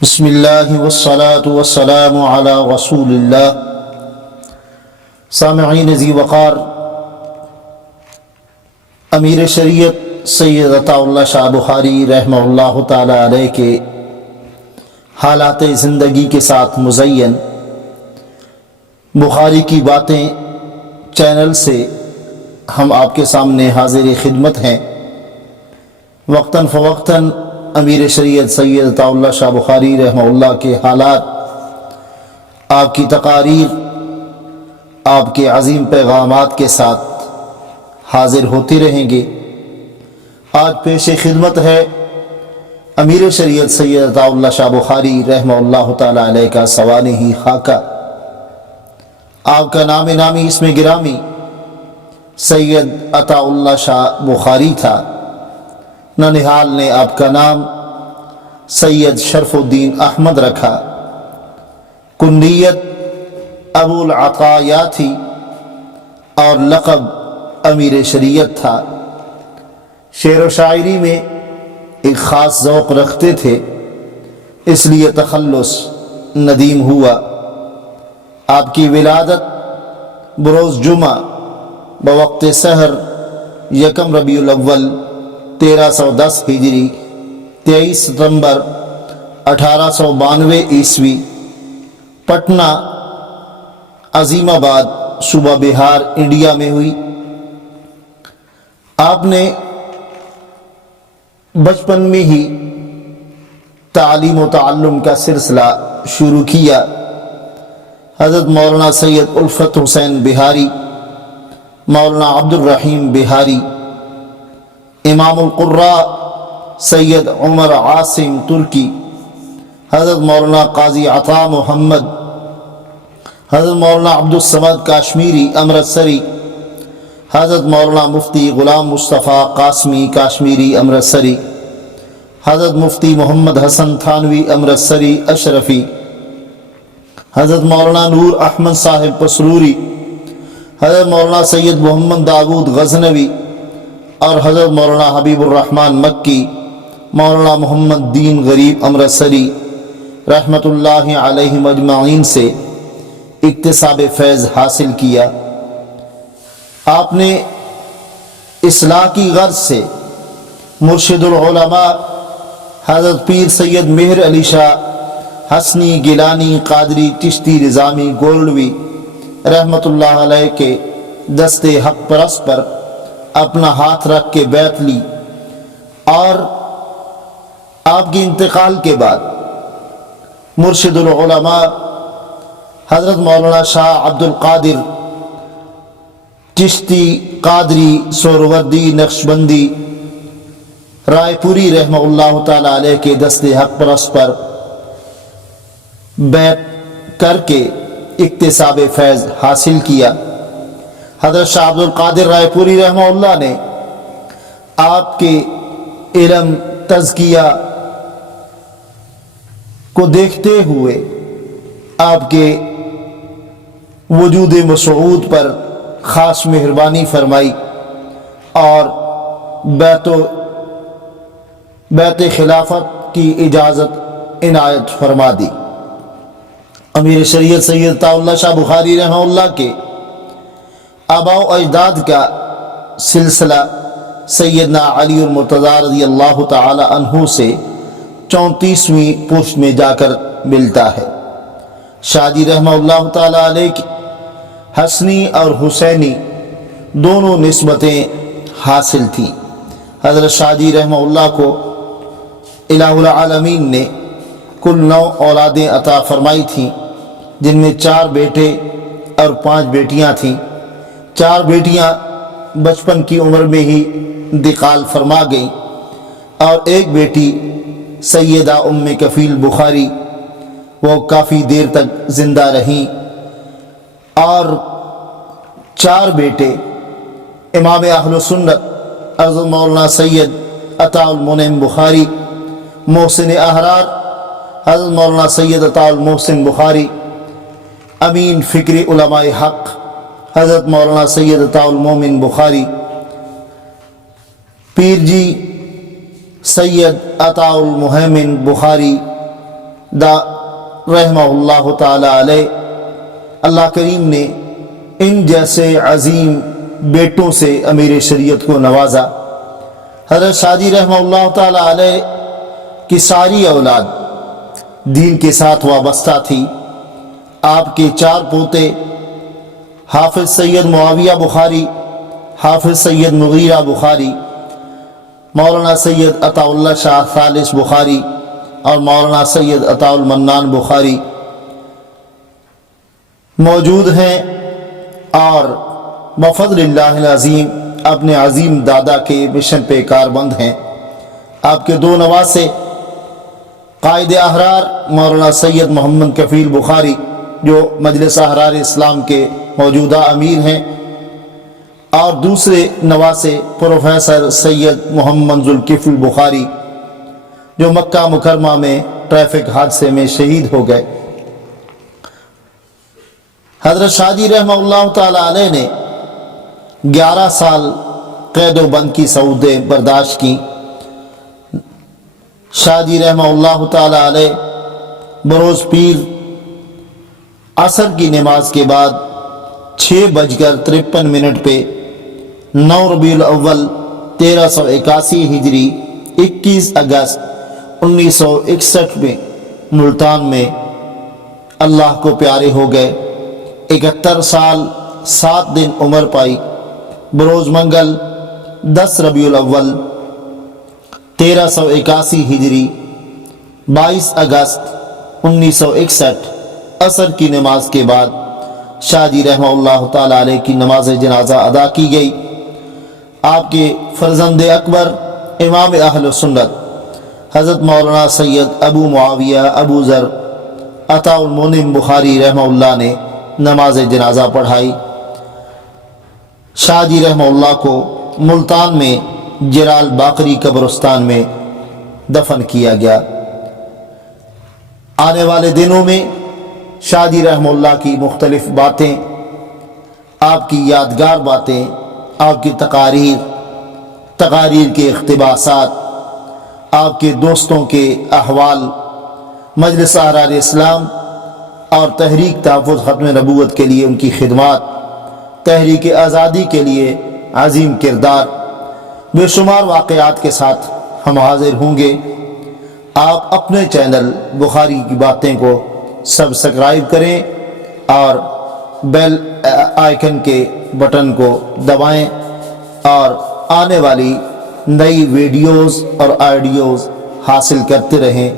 بسم اللہ والصلاة والسلام علی رسول اللہ۔ سامعین ذی وقار، امیر شریعت سید عطا اللہ شاہ بخاری رحمہ اللہ تعالی علیہ کے حالات زندگی کے ساتھ مزین بخاری کی باتیں چینل سے ہم آپ کے سامنے حاضر خدمت ہیں۔ وقتاً فوقتاً امیر شریعت سید عطا اللہ شاہ بخاری رحمہ اللہ کے حالات، آپ کی تقاریر، آپ کے عظیم پیغامات کے ساتھ حاضر ہوتے رہیں گے۔ آج پیش خدمت ہے امیر شریعت سید عطا اللہ شاہ بخاری رحمہ اللہ تعالی علیہ کا سوانحی خاکہ۔ آپ کا نام نامی اسم گرامی سید عطا اللہ شاہ بخاری تھا۔ ننہال نے آپ کا نام سید شرف الدین احمد رکھا۔ کنیت ابو العطایا تھی اور لقب امیر شریعت تھا۔ شعر و شاعری میں ایک خاص ذوق رکھتے تھے، اس لیے تخلص ندیم ہوا۔ آپ کی ولادت بروز جمعہ بوقت سحر یکم ربیع الاول 1310 ہجری 23 ستمبر 1892 عیسوی پٹنہ عظیم آباد صوبہ بہار انڈیا میں ہوئی۔ آپ نے بچپن میں ہی تعلیم و تعلم کا سلسلہ شروع کیا۔ حضرت مولانا سید الفت حسین بہاری، مولانا عبد الرحیم بہاری، امام القراء سید عمر عاصم ترکی، حضرت مولانا قاضی عطا محمد، حضرت مولانا عبد الصمد کاشمیری امرتسری، حضرت مولانا مفتی غلام مصطفیٰ قاسمی کاشمیری امرتسری، حضرت مفتی محمد حسن تھانوی امرتسری اشرفی، حضرت مولانا نور احمد صاحب پسروری، حضرت مولانا سید محمد داود غزنوی اور حضرت مولانا حبیب الرحمن مکی، مولانا محمد دین غریب امرتسری رحمۃ اللہ علیہ مجمعین سے اکتساب فیض حاصل کیا۔ آپ نے اصلاح کی غرض سے مرشد العلماء حضرت پیر سید مہر علی شاہ حسنی گیلانی قادری چشتی نظامی گولڈوی رحمۃ اللہ علیہ کے دست حق پرست پر اپنا ہاتھ رکھ کے بیعت لی، اور آپ کے انتقال کے بعد مرشد العلماء حضرت مولانا شاہ عبد القادر چشتی قادری سہروردی نقشبندی رائے پوری رحمہ اللہ تعالی علیہ کے دست حق پرست پر بیعت کر کے اکتساب فیض حاصل کیا۔ حضرت شاہ عبد القادر رائے پوری رحمہ اللہ نے آپ کے علم تزکیہ کو دیکھتے ہوئے آپ کے وجود مسعود پر خاص مہربانی فرمائی اور بیعت خلافت کی اجازت عنایت فرما دی۔ امیر شریعت سید عطا اللہ شاہ بخاری رحمہ اللہ کے آباء و اجداد کا سلسلہ سیدنا علی المرتضیٰ رضی اللہ تعالی عنہ سے 34ویں پشت میں جا کر ملتا ہے۔ شاہ جی رحمہ اللہ تعالی علیہ کی حسنی اور حسینی دونوں نسبتیں حاصل تھیں۔ حضرت شاہ جی رحمہ اللہ کو الہ العالمین نے کل 9 اولادیں عطا فرمائی تھیں، جن میں 4 بیٹے اور 5 بیٹیاں تھیں۔ 4 بیٹیاں بچپن کی عمر میں ہی انتقال فرما گئیں، اور ایک بیٹی سیدہ ام کفیل بخاری وہ کافی دیر تک زندہ رہیں، اور 4 بیٹے امام اہل سنت حضرت مولانا سید عطا المنعم بخاری، محسن احرار حضرت مولانا سید عطا المحسن بخاری، امین فکری علماء حق حضرت مولانا سید عطا المومن بخاری، پیر جی سید عطا المہیمن بخاری دا رحمہ اللہ تعالی علیہ، اللہ کریم نے ان جیسے عظیم بیٹوں سے امیر شریعت کو نوازا۔ حضرت شاہ جی رحمہ اللہ تعالی علیہ کی ساری اولاد دین کے ساتھ وابستہ تھی۔ آپ کے 4 پوتے حافظ سید معاویہ بخاری، حافظ سید مغیرہ بخاری، مولانا سید عطا اللہ شاہ ثالث بخاری اور مولانا سید عطا المنان بخاری موجود ہیں، اور بفضل اللہ العظیم اپنے عظیم دادا کے مشن پہ کاربند ہیں۔ آپ کے 2 نواسے قائد احرار مولانا سید محمد کفیل بخاری، جو مجلس احرار اسلام کے موجودہ امیر ہیں، اور دوسرے نواسے پروفیسر سید محمد ذوالکفل بخاری، جو مکہ مکرمہ میں ٹریفک حادثے میں شہید ہو گئے۔ حضرت شاہ جی رحمہ اللہ تعالی علیہ نے 11 سال قید و بند کی سعودیں برداشت کی۔ شاہ جی رحمہ اللہ تعالی علیہ بروز پیر عصر کی نماز کے بعد 6:53 پہ 9 ربیع الاول 1381 ہجری 21 اگست 1961 میں ملتان میں اللہ کو پیارے ہو گئے۔ 71 سال 7 دن عمر پائی۔ بروز منگل 10 ربیع الاول 1381 ہجری 22 اگست 1961 عصر کی نماز کے بعد شاہ جی رحمہ اللہ تعالی علیہ کی نماز جنازہ ادا کی گئی۔ آپ کے فرزند اکبر امام اہل سنت حضرت مولانا سید ابو معاویہ ابو ذر عطا المنعم بخاری رحمہ اللہ نے نماز جنازہ پڑھائی۔ شاہ جی رحمہ اللہ کو ملتان میں جلال باقری قبرستان میں دفن کیا گیا۔ آنے والے دنوں میں شاہ جی رحمہ اللہ کی مختلف باتیں، آپ کی یادگار باتیں، آپ کی تقاریر کے اقتباسات، آپ کے دوستوں کے احوال، مجلس احرار اسلام اور تحریک تحفظ ختم نبوت کے لیے ان کی خدمات، تحریک آزادی کے لیے عظیم کردار، بے شمار واقعات کے ساتھ ہم حاضر ہوں گے۔ آپ اپنے چینل بخاری کی باتیں کو سبسکرائب کریں اور بیل آئیکن کے بٹن کو دبائیں اور آنے والی نئی ویڈیوز اور آڈیوز حاصل کرتے رہیں۔